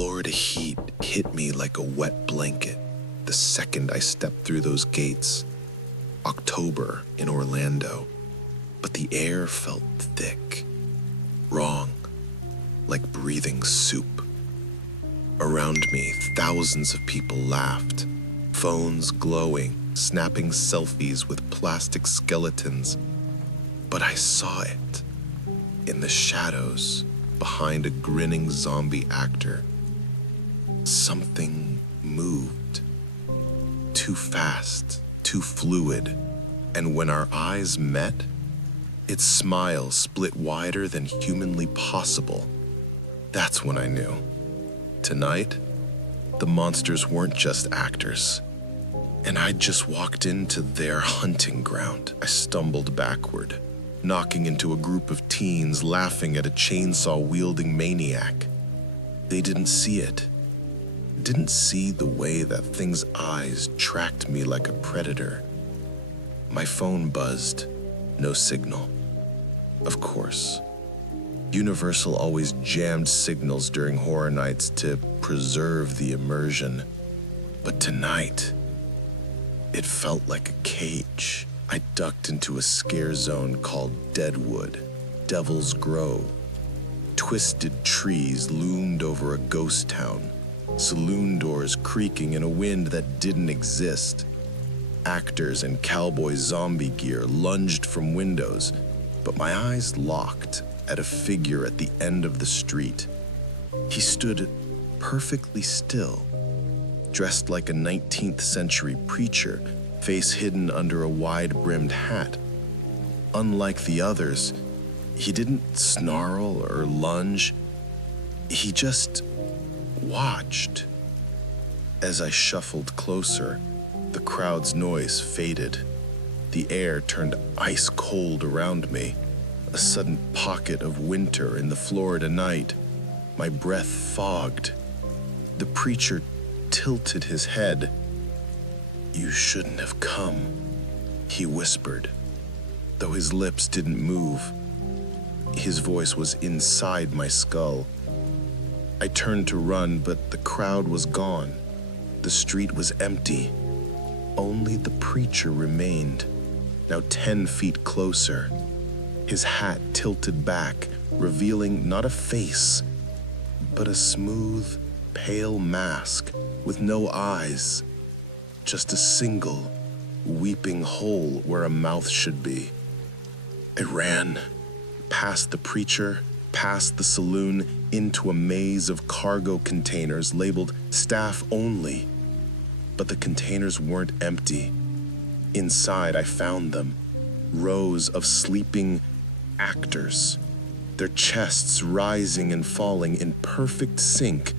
Florida heat hit me like a wet blanket the second I stepped through those gates. October in Orlando, but the air felt thick, wrong, like breathing soup. Around me, thousands of people laughed, phones glowing, snapping selfies with plastic skeletons. But I saw it, in the shadows, behind a grinning zombie actor. Something moved. Too fast, too fluid, and when our eyes met, its smile split wider than humanly possible. That's when I knew. Tonight, the monsters weren't just actors, and I'd just walked into their hunting ground. I stumbled backward, knocking into a group of teens laughing at a chainsaw-wielding maniac. They didn't see it. Didn't see the way that thing's eyes tracked me like a predator. My phone buzzed, no signal. Of course. Universal always jammed signals during horror nights to preserve the immersion. But tonight, it felt like a cage. I ducked into a scare zone called Deadwood, Devil's Grove. Twisted trees loomed over a ghost town, saloon doors creaking in a wind that didn't exist. Actors in cowboy zombie gear lunged from windows, but my eyes locked at a figure at the end of the street. He stood perfectly still, dressed like a 19th century preacher, face hidden under a wide-brimmed hat. Unlike the others, he didn't snarl or lunge. He just watched. As I shuffled closer, the crowd's noise faded. The air turned ice cold around me, a sudden pocket of winter in the Florida night. My breath fogged. The preacher tilted his head. "You shouldn't have come," he whispered, though his lips didn't move. His voice was inside my skull. I turned to run, but the crowd was gone. The street was empty. Only the preacher remained, now 10 feet closer. His hat tilted back, revealing not a face, but a smooth, pale mask with no eyes. Just a single, weeping hole where a mouth should be. I ran, past the preacher, past the saloon, into a maze of cargo containers labeled staff only. But the containers weren't empty. Inside, I found them, rows of sleeping actors, their chests rising and falling in perfect sync,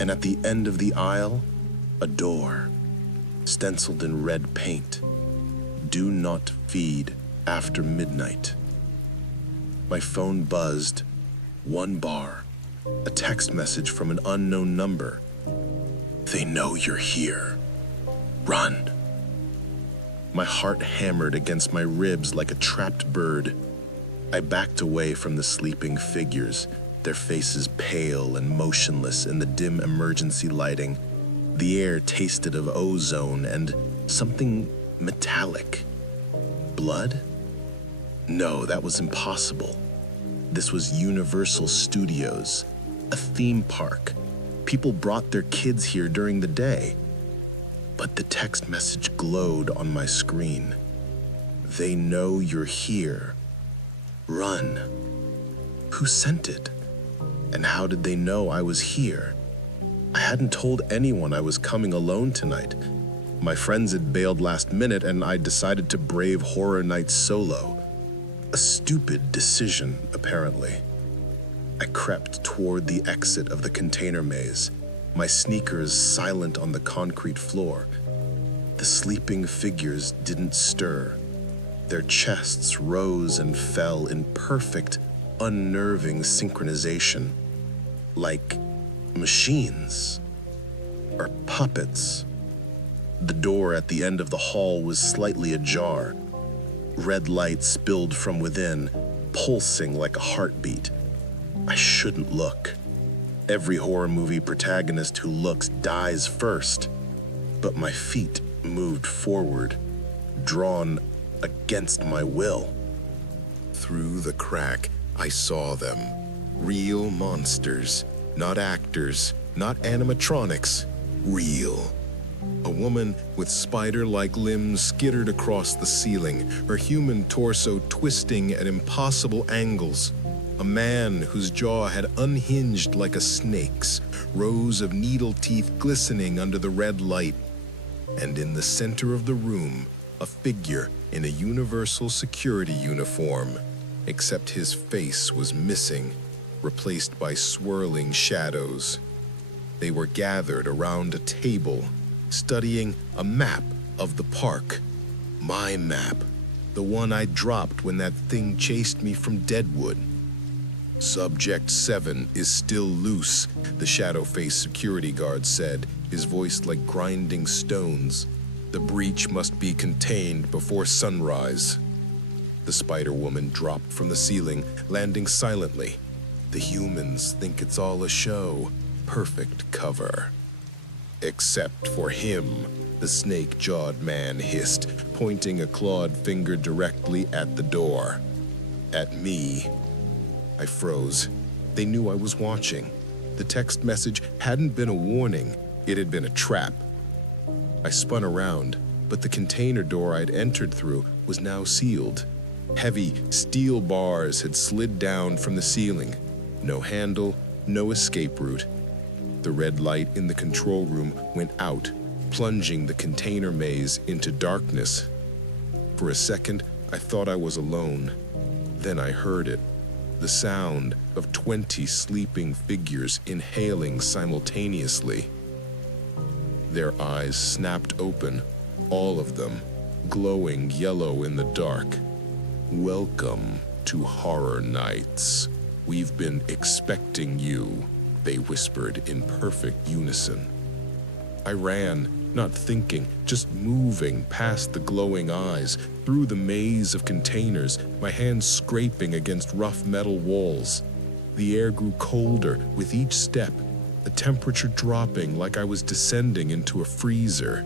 and at the end of the aisle, a door, stenciled in red paint. "Do not feed after midnight." My phone buzzed. One bar, a text message from an unknown number. "They know you're here. Run." My heart hammered against my ribs like a trapped bird. I backed away from the sleeping figures, their faces pale and motionless in the dim emergency lighting. The air tasted of ozone and something metallic. Blood? No, that was impossible. This was Universal Studios, a theme park. People brought their kids here during the day. But the text message glowed on my screen. "They know you're here. Run." Who sent it? And how did they know I was here? I hadn't told anyone I was coming alone tonight. My friends had bailed last minute, and I decided to brave horror nights solo. A stupid decision, apparently. I crept toward the exit of the container maze, my sneakers silent on the concrete floor. The sleeping figures didn't stir. Their chests rose and fell in perfect, unnerving synchronization, like machines or puppets. The door at the end of the hall was slightly ajar. Red light spilled from within, pulsing like a heartbeat. I shouldn't look. Every horror movie protagonist who looks dies first. But my feet moved forward, drawn against my will. Through the crack, I saw them. Real monsters, not actors, not animatronics, real. A woman with spider-like limbs skittered across the ceiling, her human torso twisting at impossible angles. A man whose jaw had unhinged like a snake's, rows of needle teeth glistening under the red light. And in the center of the room, a figure in a universal security uniform, except his face was missing, replaced by swirling shadows. They were gathered around a table, studying a map of the park. My map, the one I dropped when that thing chased me from Deadwood. Subject 7 is still loose, the shadow-faced security guard said, his voice like grinding stones. The breach must be contained before sunrise. The Spider-Woman dropped from the ceiling, landing silently. The humans think it's all a show. Perfect cover. Except for him, the snake-jawed man hissed, pointing a clawed finger directly at the door. At me. I froze. They knew I was watching. The text message hadn't been a warning, it had been a trap. I spun around, but the container door I'd entered through was now sealed. Heavy steel bars had slid down from the ceiling. No handle, no escape route. The red light in the control room went out, plunging the container maze into darkness. For a second, I thought I was alone. Then I heard it. The sound of 20 sleeping figures inhaling simultaneously. Their eyes snapped open, all of them, glowing yellow in the dark. Welcome to Horror Nights. We've been expecting you, they whispered in perfect unison. I ran, not thinking, just moving past the glowing eyes, through the maze of containers, my hands scraping against rough metal walls. The air grew colder with each step, the temperature dropping like I was descending into a freezer.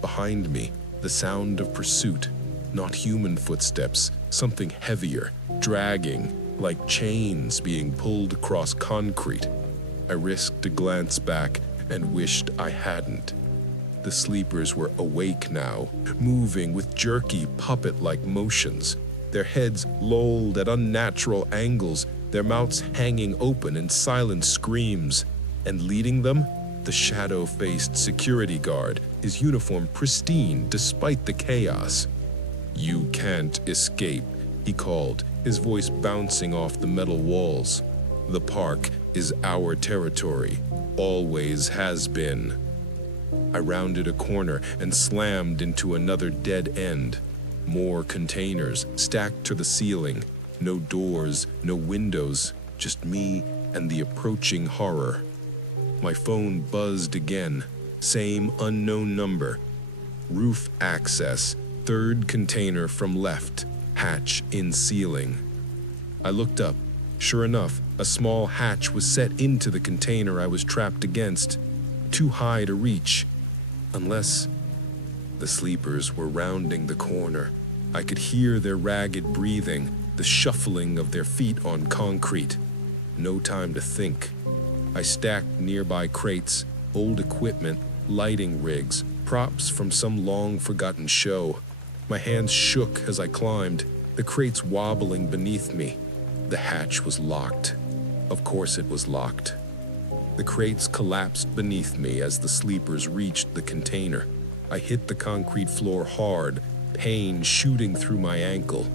Behind me, the sound of pursuit, not human footsteps, something heavier, dragging, like chains being pulled across concrete. I risked a glance back and wished I hadn't. The sleepers were awake now, moving with jerky, puppet-like motions, their heads lolled at unnatural angles, their mouths hanging open in silent screams. And leading them, the shadow-faced security guard, his uniform pristine despite the chaos. "You can't escape," he called, his voice bouncing off the metal walls. "The park is our territory, always has been." I rounded a corner and slammed into another dead end. More containers stacked to the ceiling. No doors, no windows, just me and the approaching horror. My phone buzzed again. Same unknown number. Roof access, third container from left, hatch in ceiling. I looked up. Sure enough, a small hatch was set into the container I was trapped against, too high to reach. Unless the sleepers were rounding the corner. I could hear their ragged breathing, the shuffling of their feet on concrete. No time to think. I stacked nearby crates, old equipment, lighting rigs, props from some long-forgotten show. My hands shook as I climbed, the crates wobbling beneath me. The hatch was locked. Of course it was locked. The crates collapsed beneath me as the sleepers reached the container. I hit the concrete floor hard, pain shooting through my ankle.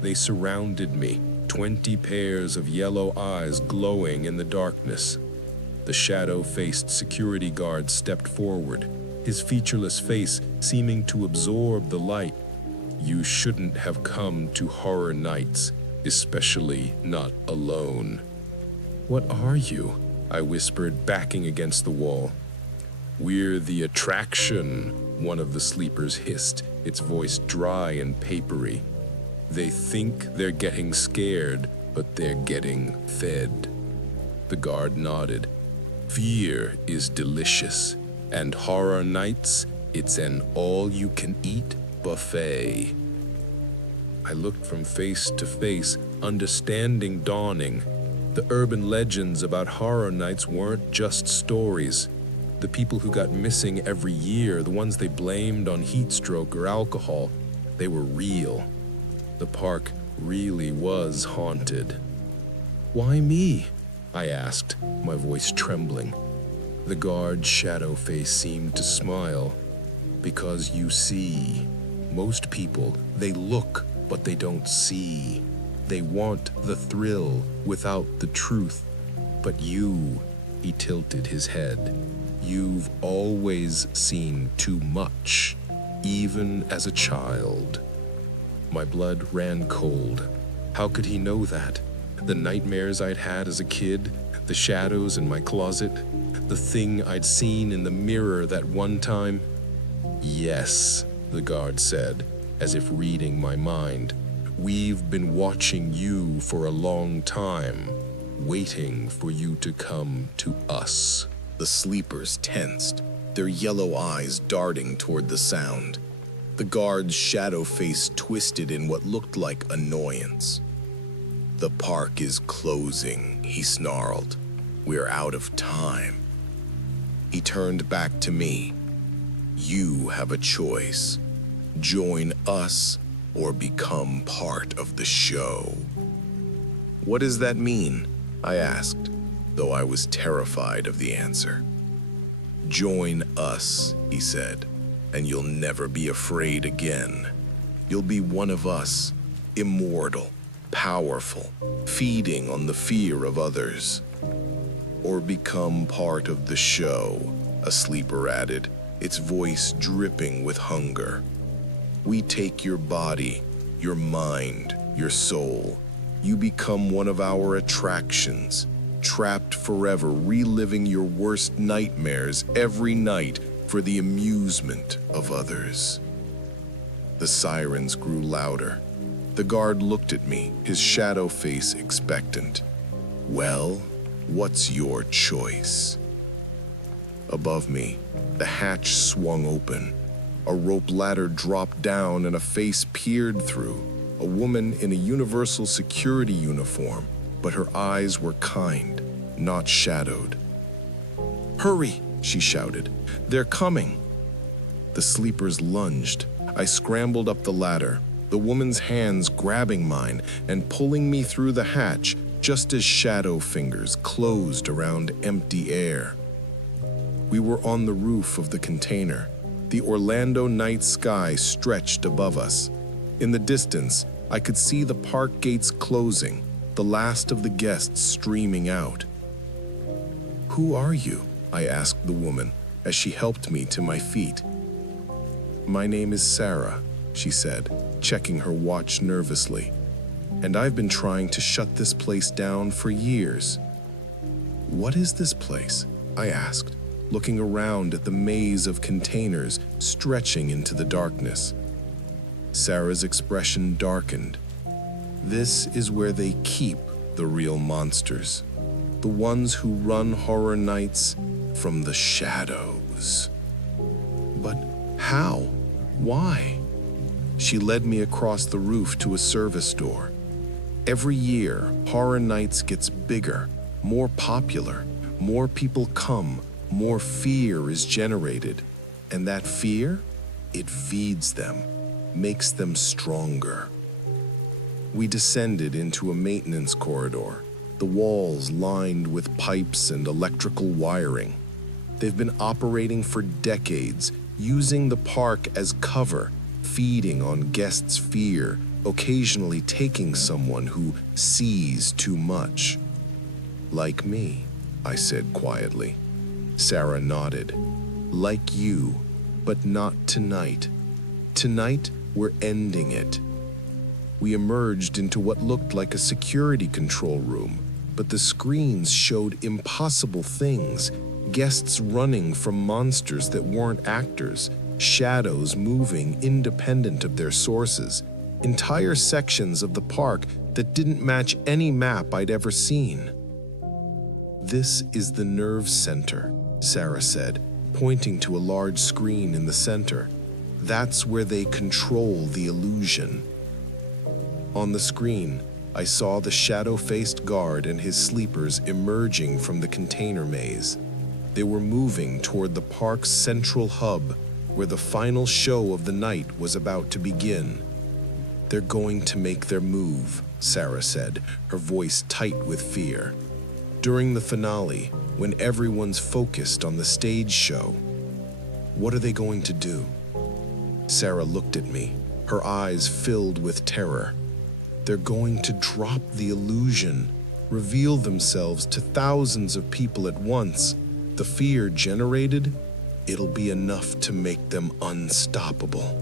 They surrounded me, 20 pairs of yellow eyes glowing in the darkness. The shadow-faced security guard stepped forward, his featureless face seeming to absorb the light. "You shouldn't have come to Horror Nights, especially not alone." "What are you?" I whispered, backing against the wall. "We're the attraction," one of the sleepers hissed, its voice dry and papery. "They think they're getting scared, but they're getting fed." The guard nodded. Fear is delicious, and horror nights, it's an all-you-can-eat buffet. I looked from face to face, understanding dawning. The urban legends about horror nights weren't just stories. The people who got missing every year, the ones they blamed on heat stroke or alcohol, they were real. The park really was haunted. Why me? I asked, my voice trembling. The guard's shadow face seemed to smile. Because you see, most people, they look, but they don't see. They want the thrill without the truth. But you, he tilted his head, you've always seen too much, even as a child. My blood ran cold. How could he know that? The nightmares I'd had as a kid, the shadows in my closet, the thing I'd seen in the mirror that one time? Yes, the guard said, as if reading my mind. We've been watching you for a long time, waiting for you to come to us. The sleepers tensed, their yellow eyes darting toward the sound. The guard's shadow face twisted in what looked like annoyance. The park is closing, he snarled. We're out of time. He turned back to me. You have a choice. Join us or become part of the show. What does that mean? I asked, though I was terrified of the answer. Join us, he said, and you'll never be afraid again. You'll be one of us, immortal, powerful, feeding on the fear of others. Or become part of the show, a sleeper added, its voice dripping with hunger. We take your body, your mind, your soul. You become one of our attractions, trapped forever, reliving your worst nightmares every night for the amusement of others. The sirens grew louder. The guard looked at me, his shadow face expectant. Well, what's your choice? Above me, the hatch swung open. A rope ladder dropped down and a face peered through. A woman in a universal security uniform, but her eyes were kind, not shadowed. Hurry, she shouted. They're coming. The sleepers lunged. I scrambled up the ladder, the woman's hands grabbing mine and pulling me through the hatch just as shadow fingers closed around empty air. We were on the roof of the container. The Orlando night sky stretched above us. In the distance, I could see the park gates closing, the last of the guests streaming out. Who are you? I asked the woman as she helped me to my feet. My name is Sarah, she said, checking her watch nervously. And I've been trying to shut this place down for years. What is this place? I asked, looking around at the maze of containers stretching into the darkness. Sarah's expression darkened. This is where they keep the real monsters, the ones who run horror nights from the shadows. But how? Why? She led me across the roof to a service door. Every year, horror nights gets bigger, more popular, more people come, more fear is generated. And that fear, it feeds them, makes them stronger. We descended into a maintenance corridor, the walls lined with pipes and electrical wiring. They've been operating for decades, using the park as cover, feeding on guests' fear, occasionally taking someone who sees too much. Like me, I said quietly. Sarah nodded. Like you, but not tonight. Tonight, we're ending it. We emerged into what looked like a security control room, but the screens showed impossible things, guests running from monsters that weren't actors, shadows moving independent of their sources, entire sections of the park that didn't match any map I'd ever seen. "This is the nerve center," Sarah said, pointing to a large screen in the center. "That's where they control the illusion." On the screen, I saw the shadow-faced guard and his sleepers emerging from the container maze. They were moving toward the park's central hub, where the final show of the night was about to begin. "They're going to make their move," Sarah said, her voice tight with fear. "During the finale, when everyone's focused on the stage show, what are they going to do?" Sarah looked at me, her eyes filled with terror. "They're going to drop the illusion, reveal themselves to thousands of people at once. The fear generated, it'll be enough to make them unstoppable."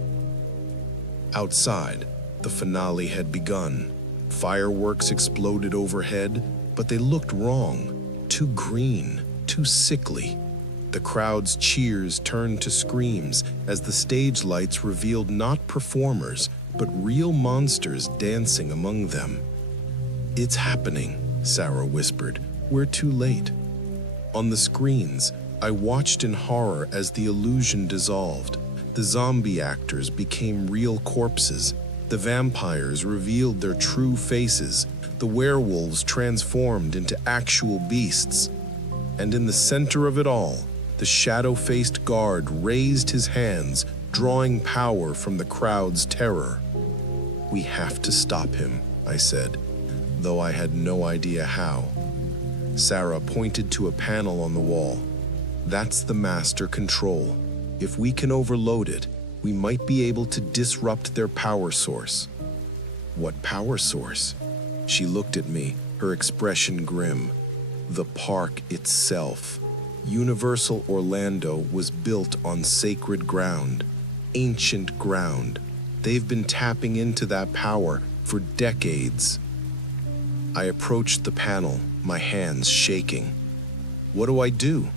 Outside, the finale had begun. Fireworks exploded overhead, but they looked wrong, too green, too sickly. The crowd's cheers turned to screams as the stage lights revealed not performers, but real monsters dancing among them. "It's happening," Sarah whispered. "We're too late." On the screens, I watched in horror as the illusion dissolved. The zombie actors became real corpses. The vampires revealed their true faces. The werewolves transformed into actual beasts. And in the center of it all, the shadow-faced guard raised his hands, drawing power from the crowd's terror. "We have to stop him," I said, though I had no idea how. Sarah pointed to a panel on the wall. "That's the master control. If we can overload it, we might be able to disrupt their power source." "What power source?" She looked at me, her expression grim. "The park itself. Universal Orlando was built on sacred ground, ancient ground. They've been tapping into that power for decades." I approached the panel, my hands shaking. "What do I do?"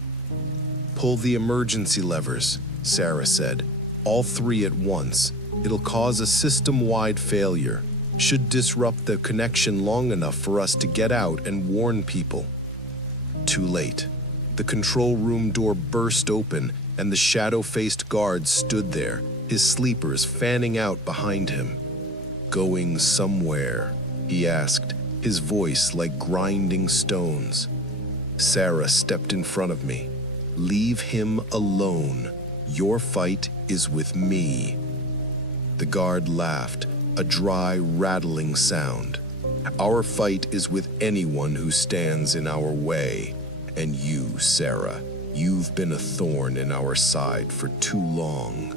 "Pull the emergency levers," Sarah said. "All three at once. It'll cause a system-wide failure. Should disrupt the connection long enough for us to get out and warn people." Too late. The control room door burst open, and the shadow-faced guard stood there, his sleepers fanning out behind him. "Going somewhere?" he asked, his voice like grinding stones. Sarah stepped in front of me. "Leave him alone. Your fight is with me." The guard laughed, a dry, rattling sound. "Our fight is with anyone who stands in our way. And you, Sarah, you've been a thorn in our side for too long."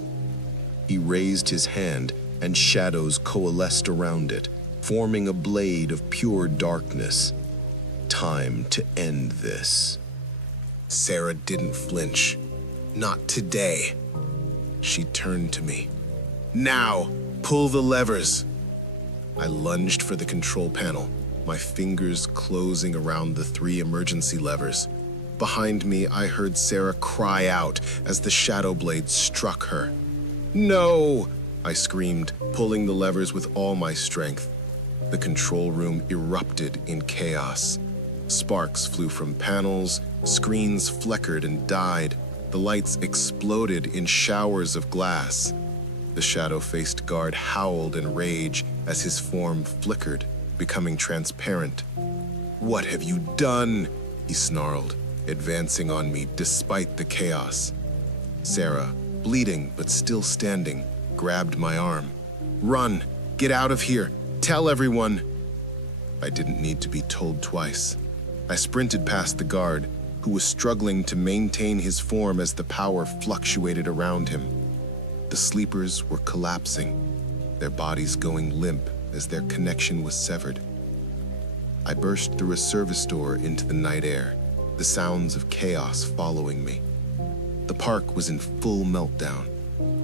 He raised his hand, and shadows coalesced around it, forming a blade of pure darkness. "Time to end this." Sarah didn't flinch. "Not today." She turned to me. "Now, pull the levers." I lunged for the control panel, my fingers closing around the three emergency levers. Behind me, I heard Sarah cry out as the shadow blade struck her. "No!" I screamed, pulling the levers with all my strength. The control room erupted in chaos. Sparks flew from panels, screens flickered and died. The lights exploded in showers of glass. The shadow-faced guard howled in rage as his form flickered, becoming transparent. "What have you done?" he snarled, advancing on me despite the chaos. Sarah, bleeding but still standing, grabbed my arm. "Run! Get out of here! Tell everyone!" I didn't need to be told twice. I sprinted past the guard, who was struggling to maintain his form as the power fluctuated around him. The sleepers were collapsing, their bodies going limp as their connection was severed. I burst through a service door into the night air, the sounds of chaos following me. The park was in full meltdown,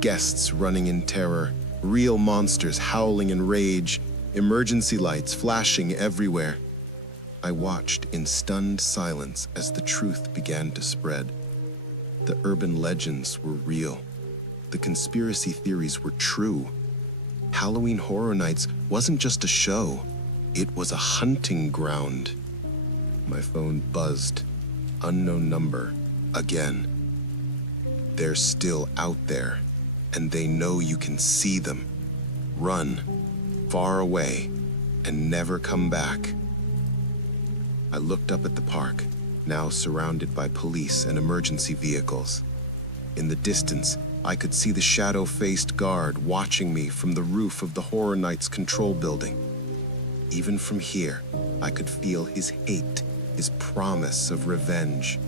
guests running in terror, real monsters howling in rage, emergency lights flashing everywhere. I watched in stunned silence as the truth began to spread. The urban legends were real. The conspiracy theories were true. Halloween Horror Nights wasn't just a show, it was a hunting ground. My phone buzzed, unknown number again. They're still out there, and they know you can see them. Run, far away, and never come back. I looked up at the park, now surrounded by police and emergency vehicles. In the distance, I could see the shadow-faced guard watching me from the roof of the Horror Nights control building. Even from here, I could feel his hate, his promise of revenge.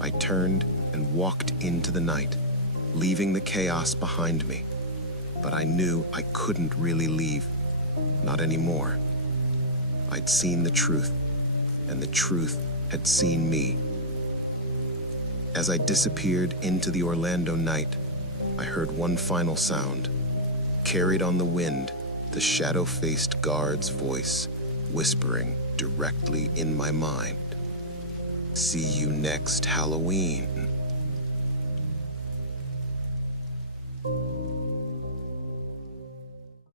I turned and walked into the night, leaving the chaos behind me. But I knew I couldn't really leave. Not anymore. I'd seen the truth, and the truth had seen me. As I disappeared into the Orlando night, I heard one final sound. Carried on the wind, the shadow-faced guard's voice, whispering directly in my mind. "See you next Halloween."